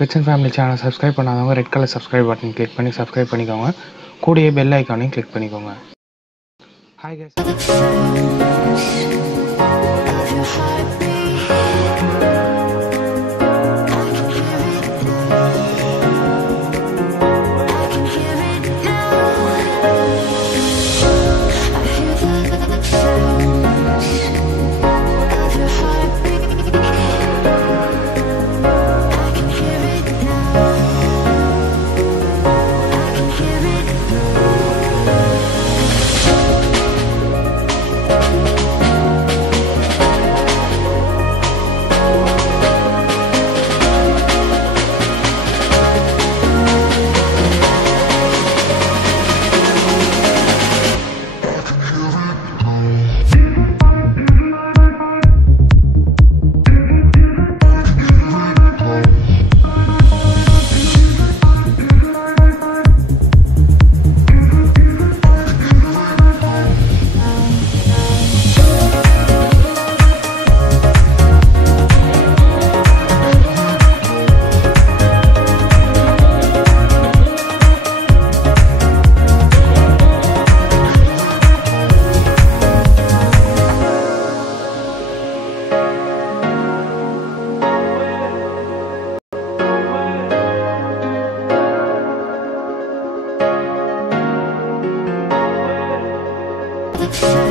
Pets and Family channel subscribe பண்ணாதவங்க red colour subscribe button click பண்ணி subscribe பண்ணிக்கோங்க. கூடவே bell icon-ஐயும் click பண்ணிக்கோங்க. Hi guys. the